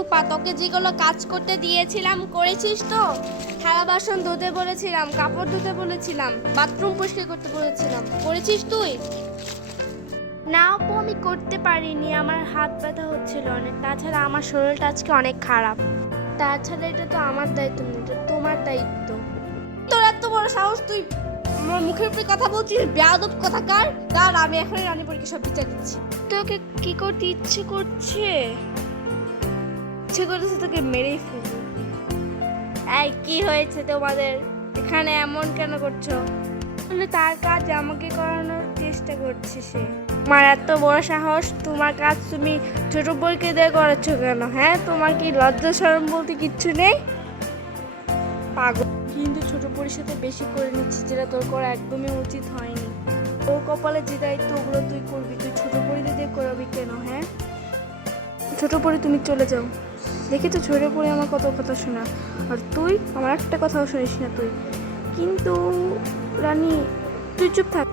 রূপা তোকে যেগুলো কাজ করতে দিয়েছিলাম করেছিস তো? থালা বাসন ধুতে বলেছিলাম কাপড় ধুতে বলেছিলাম বাথরুম পরিষ্কার করতে বলেছিলাম করেছিস তুই? না আপু আমি করতে পারিনি আমার হাত ব্যথা হচ্ছিল অনেক তাছাড়া আমার শরীরটা আজকে অনেক খারাপ। তাছাড়া এটা তো আমার দায়িত্ব না এটা তোমার দায়িত্ব। তোর এত বড় সাহস তুই আমার মুখের উপরে কথা বলছিস বেয়াদব কথা কার তার আমি এখনই রানীপুরকে সব বিচার দিচ্ছি। তোকে কি করতে ইচ্ছে করছে? ইচ্ছে করতেছে তোকে মেরেই ফেলব। এই, কি হয়েছে তোমাদের? এখানে এমন কেন করছ? মানে তার কাজ আমাকে করানোর চেষ্টা করছে সে। আমার এত বড় সাহস, তোমার কাজ তুমি ছোট বইকে দিয়ে করাচ্ছ কেন? হ্যাঁ তোমার কি লজ্জা, শরম বলতে কিচ্ছু নেই? পাগল। কিন্তু ছোট পরির সাথে বেশি করে নিচ্ছি যেটা তোর করা একদমই উচিত হয়নি। তোর কপালে যে দায়িত্ব, ওগুলো তুই করবি। তুই ছোট পরিতে দিয়ে করাবি কেন হ্যাঁ? ছোট পরি তুমি চলে যাও। দেখি তো ঝরে পড়ে আমার কত কথা শোনা। আর তুই? আমার একটা কথাও শুনিস না তুই। কিন্তু, রানী, তুই চুপ থাক।